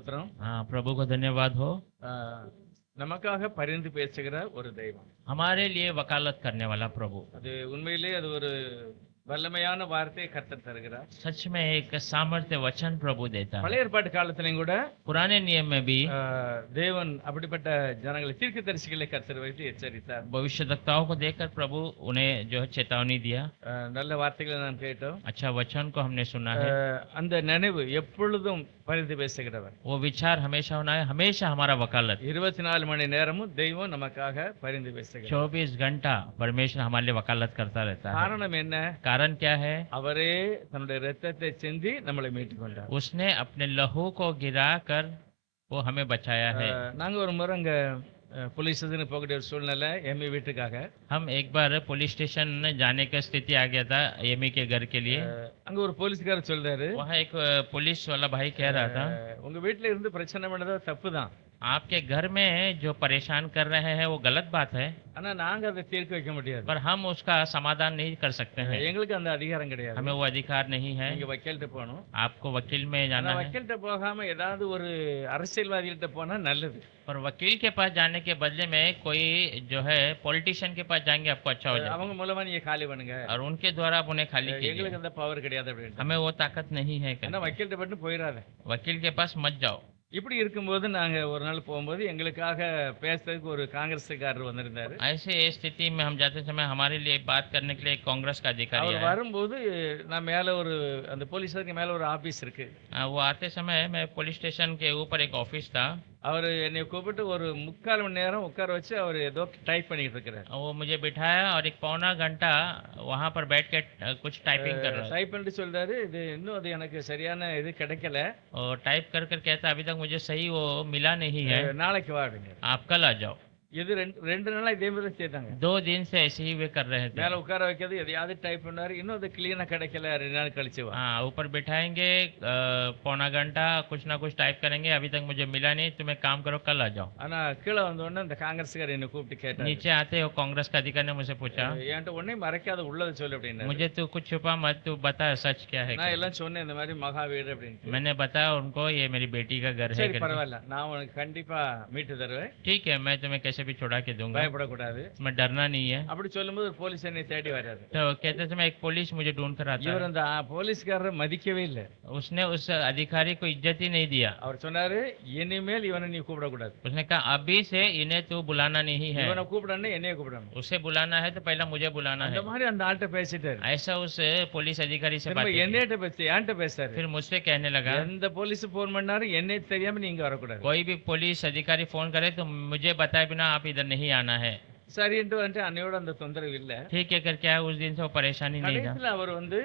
ஸ்தோத்திரம். हाँ, प्रभु को धन्यवाद हो। நமக்காக பரிந்து பேசுகிற ஒரு தெய்வம். हमारे लिए वकालत करने वाला प्रभु। அது உண்மையிலே அது ஒரு வல்லமையான வார்த்தையை கர்த்தர் தருகிறார். सच में एक सामर्थ्य वचन प्रभु देता है। பழைய ஏற்பாட்டு காலத்திலும் கூட पुराने नियम में भी தேவன் அப்படிப்பட்ட ஜனங்களை தீர்க்கதரிசிகளை கர்த்தர் வைத்து எச்சரித்தார். भविष्यवक्ताओं को देखकर प्रभु उन्हें जो है चेतावनी दिया। நல்ல வார்த்தைகளை நாம் கேட்டோம். अच्छा वचन को हमने सुना है। அந்த நினைவு எப்பொழுதும் பரிந்து பேசுகிறவர். वो विचार हमेशा होना है, हमेशा हमारा वकालत। 24 மணி நேரமும் தெய்வம் நமக்காக பரிந்து பேசுகிறார். 24 घंटा परमेश्वर हमारे लिए वकालत करता रहता है। காரணம் என்ன? कारण क्या है? அவரே தன்னுடைய இரத்தத்தை சிந்தி நம்மளை மீட்டுக் கொண்டார். उसने अपने लहू को गिराकर वो हमें बचाया है। நாங்க ஒரு முறை அங்க पुलिस स्टेशन போகக்கூடிய ஒரு சூழ்நிலை எம்மி வீட்டுக்காக. हम एक बार पुलिस स्टेशन जाने का स्थिति आ गया था एमी के घर के लिए। அங்க ஒரு போலீஸ்காரர் சொல்றாரு, वहाँ एक पुलिस वाला भाई कह रहा था, உங்க வீட்ல இருந்து பிரச்சனை பண்ணது தப்பு தான், आपके घर में जो परेशान कर रहे हैं वो गलत बात है, ஆனா நாங்க அதை தீர்க்க வைக்க முடியாது, पर हम उसका समाधान नहीं कर सकते हैं। எங்களுக்கு அந்த அதிகாரம் கிடையாது, हमें वो अधिकार नहीं है। நீங்க வக்கீல்கிட்ட போகணும், आपको वकील में जाना है। வக்கீல்கிட்ட போகாம ஏதாவது ஒரு அரசியல்வாதிகிட்ட போனா நல்லது, पर वकील के पास जाने के बदले में कोई जो है पॉलिटिशियन के पास जाएंगे आपको अच्छा हो जाएगा, அவங்க மூலமா நீங்க खाली பண்ணுங்க, और उनके द्वारा आप उन्हें खाली कीजिए। எங்களுக்கு அந்த பவர் கிடையாது அப்படின்ட்டு, हमें वो ताकत नहीं है। ஆனா வக்கீல்கிட்ட மட்டும் போயிடாத, वकील के पास मत जाओ। இப்படி இருக்கும்போது நாங்க ஒரு நாள் போகும்போது எங்களுக்காக பேசுறதுக்கு ஒரு காங்கிரஸ்காரர் வந்திருந்தாரு. ऐसे स्थिति में हम जाते समय हमारे लिए बात करने के लिए एक कांग्रेस का अधिकारी அவர் आया। வரும்போது நான் மேல ஒரு அந்த போலீஸ் ஸ்டேஷனுக்கு மேல ஒரு ஆபீஸ் இருக்கு, वो आते समय मैं पुलिस स्टेशन के ऊपर एक ऑफिस था। அவர் என்னை கூப்பிட்டு ஒரு 3/4 மணி நேரம் உட்கார வச்சு அவர் ஏதோ டைப் பண்ணிட்டு இருக்கிறார். वो मुझे बिठाया और एक पौना घंटा वहाँ पर बैठ के कुछ टाइपिंग कर रहा था। டைப் பண்ணிட்டு சொல்றாரு, இது இன்னும் அது எனக்கு சரியான இது கிடைக்கல, और टाइप कर कर कहता अभी तक मुझे सही वो मिला नहीं है, நாளைக்கு வா அப்படிங்க. आप कल आ जाओ। இது ரெண்டு நாளா இதே மாதிரி செய்தாங்க. 2 दिन से ऐसे ही वे कर रहे थे। மேல உட்கார வைக்கிறது, எதையாவது டைப் பண்ணாரு, இன்னும் அது கிளீனா கிடைக்கல, 2 நாள் கழிச்சு வா. हाँ, ऊपर बिठाएंगे पौना घंटा कुछ ना कुछ टाइप करेंगे, अभी तक मुझे मिला नहीं, तुम एक काम करो कल आ जाओ। ஆனா கீழே வந்த உடனே இந்த காங்கிரஸ்காரர் என்ன கூப்பிட்டு கேட்டாரு, नीचे आते वो कांग्रेस का अधिकारी ने मुझसे पूछा, என்கிட்ட ஒண்ணே மறைக்காத உள்ளதை சொல்லு அப்படின்னா. मुझे तू कुछ छुपा मत, तू बता सच क्या है। நான் எல்லாம் சொன்னேன் இந்த மாதிரி மகாவீர் அப்படின்னு. मैंने बताया उनको ये मेरी बेटी का घर है சரி करके। பரவாயில்ல, நான் உனக்கு கண்டிப்பா மீட்டு தருவேன், ठीक है, मैं तुम्हें कैसे भी छुड़ा के दूंगा, பயப்படக்கூடாது. मैं डरना नहीं है। அப்படி சொல்லும்போது ஒரு போலீஸ் என்னை தேடி வராரு. तो कहते समय एक पुलिस मुझे ढूंढ कर आता இவர் है। அந்த போலீஸ்காரரை மதிக்கவே இல்லை. उसने उस अधिकारी को इज्जत ही नहीं दिया। அவர் சொன்னாரு, இனிமேல் இவனை நீ கூப்பிடக்கூடாது, उसने कहा अभी से इन्हें तू बुलाना नहीं है, இவனை கூப்பிடணும் என்னைய கூப்பிடணும். उसे बुलाना है तो पहला मुझे बुलाना அந்த है। மாதிரி அந்த ஆள்கிட்ட பேசிட்டாரு. ऐसा उस पुलिस अधिकारी से திரும்ப बात की। என்னையிட்ட பேசி என்கிட்ட பேசாரு. फिर मुझसे कहने लगा, எந்த போலீஸ் போன் பண்ணாரு என்னை தெரியாம நீங்க வரக்கூடாது. कोई भी पुलिस अधिकारी फोन करे तो मुझे बताए बिना आप इधर नहीं आना है। சரின்ட்டு வந்துட்டு அன்னையோட அந்த தொந்தரவு இல்ல. ठीक है करके आया, उस दिन से वो परेशानी नहीं था। கடைசியில அவர் வந்து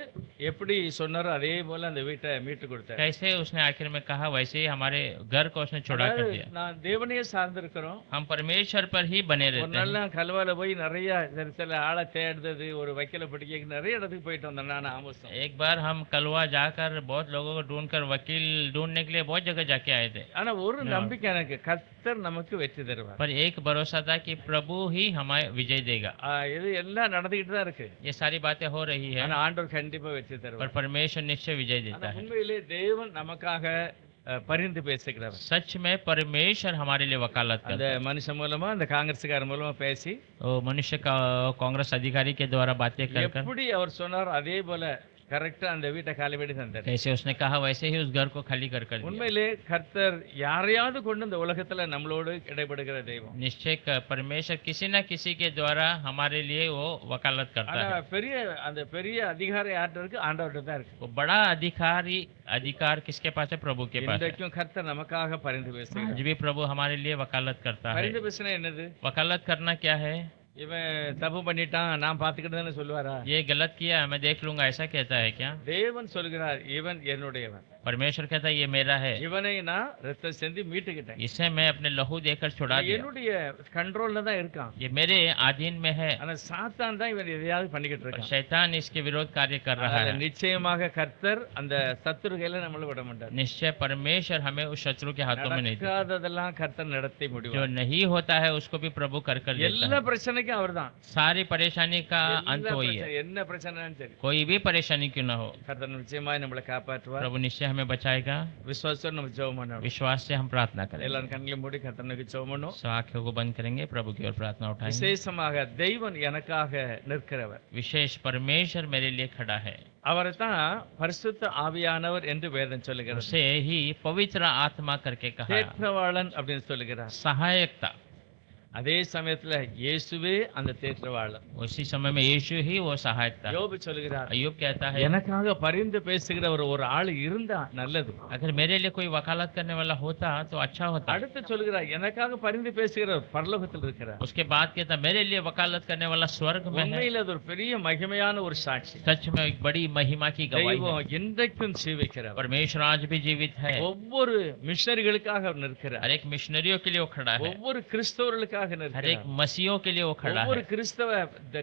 எப்படி சொன்னாரோ அதே போல அந்த வீட்டை மீட்டு கொடுத்தாரு. कैसे उसने आखिर में कहा वैसे ही हमारे घर को उसने छुड़ा कर दिया। நான் தேவனையே சார்ந்திருக்கிறோம். हम परमेश्वर पर ही बने ஒரு रहते நாள் हैं। நான் கல்வால போய் நிறைய சில ஆளை தேடுறது, ஒரு வக்கீல பிடிக்க நிறைய இடத்துக்கு போயிட்டு வந்தேன் நான் ஆமோசம். एक बार हम कलवा जाकर बहुत लोगों को ढूंढकर वकील ढूंढने के लिए बहुत जगह जाके आए थे। ஆனா ஒரு நம்பிக்கை எனக்கு, கர்த்தர் நமக்கு வெற்றி தருவார். पर एक भरोसा था कि प्रभु ही हमें विजय देगा। இது எல்லாம் நடந்துகிட்டு தான் இருக்கு, ये सारी बातें हो रही है, ஆனா ஆண்டவர் கண்டிப்பா வெற்றி पर தருவார். परमेश्वर निश्चय विजय ஆனா देता है। உண்மையிலே தேவன் நமக்காக பரிந்து பேசுகிறவர். सच में परमेश्वर हमारे लिए वकालत அந்த करता है। மனுஷன் மூலமா அந்த காங்கிரஸ்காரர் மூலமா பேசி वो मनुष्य का कांग्रेस अधिकारी के द्वारा बातें कर कर எப்படி அவர் சொன்னார் அதே போல கரெக்டா அந்த வீட்டை காலி பண்ணி தந்தார். कैसे उसने कहा वैसे ही उस घर को खाली कर कर दिया। உண்மையிலே கர்த்தர் யாரையாவது கொண்டு இந்த உலகத்துல நம்மளோடு இடைப்படுகிற தெய்வம். निश्चय परमेश्वर किसी न किसी के द्वारा हमारे लिए वो वकालत करता ஆனா है। அந்த பெரிய அதிகாரம் யார்கிட்ட இருக்கு? ஆண்டவர்கிட்ட தான் இருக்கு. वो बड़ा अधिकार किसके पास है? प्रभु के पास है। இன்றைக்கும் கர்த்தர் நமக்காக பரிந்து பேசுகிறார். आज भी प्रभु हमारे लिए वकालत करता है। பரிந்து பேசினா என்னது? वकालत करना क्या है? இவன் தப்பு பண்ணிட்டான் நான் பாத்துக்கிட்டு தானே சொல்லுவாரா? ये गलत किया मैं देख लूंगा ऐसा कहता है क्या? தேவன் சொல்கிறார், இவன் என்னுடையவன், परमेश्वर कहता है ये मेरा है, இவனை நான் ரத்தம் சிந்தி மீட்டுக்கிட்டேன், इसे मैं अपने लहू देकर छुड़ा दिया, என்னுடைய கண்ட்ரோல்ல தான் இருக்கான். ये मेरे अधीन में है। ஆனா சாத்தான் தான் இவன் எதையாவது பண்ணிக்கிட்டு और இருக்கான். शैतान इसके विरोध कार्य कर रहा அதனால है। நிச்சயமாக கர்த்தர் அந்த சத்துரு கையில நம்மள விட மாட்டார். निश्चय परमेश्वर हमें उस शत्रु के हाथों में नहीं देता। நடக்காததெல்லாம் கர்த்தர் நடத்தி जो முடிவார். नहीं होता है उसको भी प्रभु कर कर देता எல்லா है। பிரச்சனைக்கும் அவர்தான். सारी परेशानी का अंत वही है, என்ன பிரச்சனைனாலும் சரி कोई भी परेशानी क्यों ना हो, கர்த்தர் நிச்சயமாய் நம்மளை காப்பாற்றுவார். प्रभु निश्चय हमें हमें बचाएगा। விசுவாசம் நம்ம ஜெபம் பண்ணணும். विश्वास से हम प्रार्थना करेंगे। எல்லாரும் கண்களை மூடி கர்த்தருக்கு ஜெபம் பண்ணுவோம். सो आंखों को बंद करेंगे, प्रभु की ओर प्रार्थना उठाएंगे। விசேஷமாக தெய்வன் எனக்காக நிற்கிறவர். विशेष परमेश्वर मेरे लिए खड़ा है। அவரை தான் பரிசுத்த ஆவியானவர் என்று வேதம் சொல்லுகிறது. उसे ही पवित्र आत्मा करके कहा। தேற்றவாளன் அப்படின்னு சொல்லுகிறார். सहायकता। அதே சமயத்துல இயேசுவே அந்த தேற்றவாளன். उसी समय में यीशु ही वो सहायकता है। யோபு சொல்லுகிறார், अय्यूब कहता है, எனக்காக பரிந்து பேசுகிற ஒரு ஆள் இருந்தா நல்லது. अगर मेरे लिए कोई वकालत करने वाला होता तो अच्छा होता। அடுத்து சொல்லுகிறார், எனக்காக பரிந்து பேசுகிறவர் பரலோகத்தில் இருக்கிறார். उसके बाद कहता, मेरे लिए वकालत करने वाला स्वर्ग में है। உண்மையில அது ஒரு பெரிய மகிமையான ஒரு சாட்சி. सच में एक बड़ी महिमा की गवाही है। தெய்வம் இன்றைக்கும் ஜீவிக்கிறவர். परमेश्वर आज भी जीवित है। ஒவ்வொரு மிஷனரிகளுக்காக அவர் நிற்கிறார். हर एक मिशनरियों के लिए वो खड़ा है। ஒவ்வொரு கிறிஸ்தவர்களுக்காக हर एक நிற்கிறார். मसीहों के लिए वो खड़ा ஒவ்வொரு है। கிறிஸ்தவ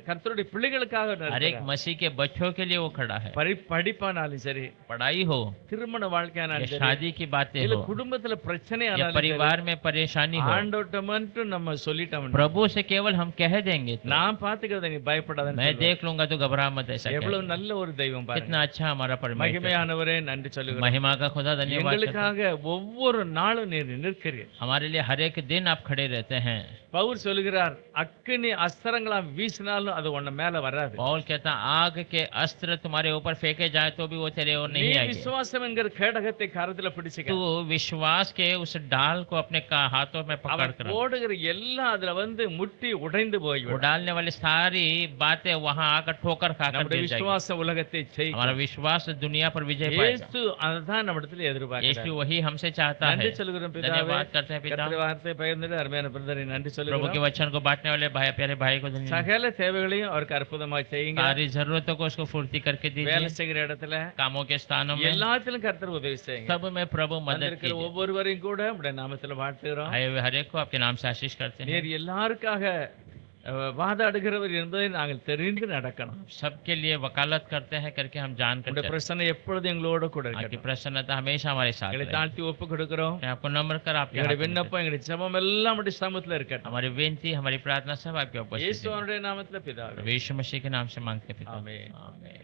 கர்த்தருடைய பிள்ளைகளுக்காக हर एक நிற்கிறார். मसीह के बच्चों के लिए वो खड़ा है। படிப்பானாலும் சரி, पढ़ाई हो திருமண या வாழ்க்கையானாலும் சரி, शादी की बातें இல்ல हो குடும்பத்துல பிரச்சனை या ஆனாலும் परिवार में परेशानी हो, ஆண்டவர்ட்ட மட்டும் நம்ம சொல்லிட்டோம், प्रभु से केवल हम कह देंगे तो, நான் பாத்துக்கிறத நீ பயப்படாதன்னு मैं சொல்லுவார். देख लूंगा तो घबरा मत, ऐसा எவ்வளவு कहते நல்ல ஒரு தெய்வம் हैं। பாருங்க. कितना अच्छा हमारा परमेश्वर। மகிமையானவரே நன்றி சொல்லுகிறோம். महिमा का खुदा धन्यवाद करता हूं। எங்களுக்காக ஒவ்வொரு நாளும் நீர் நிற்கிறீர். हमारे लिए हर एक दिन आप खड़े रहते हैं। பவுல் சொல்லுகிறார், அக்கினி அஸ்திரங்களாம் வீசினாலும் அது உன்ன மேல வராது. पौल कहता, आग के अस्त्र तुम्हारे ऊपर फेंके जाए तो भी वो तेरे ओर நீ नहीं आएंगे। விசுவாசம் என்கிற கேடகத்தை கரத்துல பிடிச்சுக்க. तू विश्वास के उस डाल को अपने हाथों में पकड़ அவர் कर, போடுகிற எல்லாம் அதுல முட்டி உடைந்து वो போய்விடும். डालने वाली सारी बातें वहां आकर ठोकर खाकर நம்முடைய गिर जाएगी। விசுவாச உலகத்தை செய்யும். हमारा विश्वास दुनिया पर विजय पाएगा। இயேசு அதுதான் நம்மிடத்தில் எதிர்பார்க்கிறார். यीशु वही हमसे चाहता है। நன்றி சொல்லுகிறோம் பிதாவே. धन्यवाद करते हैं पिता। கர்த்தருடைய வார்த்தையை பகிர்ந்தது அருமையான பிரதரை நன்றி प्रभु के சொல்லுகிறோம். वचन को बांटने वाले भाई, प्यारे भाई को धन्यवाद। சகல தேவைகளையும் அவருக்கு அற்புதமாய் செய்யுங்க. सारी जरूरतों को उसको पूर्ति करके வேலை दीजिए। செய்கிற இடத்துல कामों के स्थानों में எல்லாத்திலும் கர்த்தர் உதவி செய்யுங்க. सब में प्रभु मदद வந்திருக்கிற कीजिए। ஒவ்வொருவரையும் கூட உம்முடைய நாமத்துல வாழ்த்துகிறோம். आए हुए हर एक को आपके नाम से आशीष करते हैं। நீர் எல்லாருக்காக வாதாடுகிறவர் என்பதை நாங்கள் தெரிந்து நடக்கணும். सबके लिए वकालत करते हैं करके हम जान कर உம்முடைய चलें। பிரசன்னம் எப்பொழுதும் எங்களோட கூட आपकी இருக்கட்டும். प्रसन्नता हमेशा हमारे साथ எங்களை रहे। தாழ்த்தி ஒப்பு கொடுக்கிறோம். मैं आपको नम्र कर आपके எங்களுடைய हाथ में देता விண்ணப்பம் எங்களுடைய ஜெபம் எல்லாம் உம்முடைய சமூகத்துல हूं। இருக்கட்டும். हमारी विनती, हमारी प्रार्थना सब आपके उपस्थिति में। இயேசுவினுடைய நாமத்துல பிதாவே. यीशु मसीह के नाम से मांगते हैं पिता। आमीन। आमीन।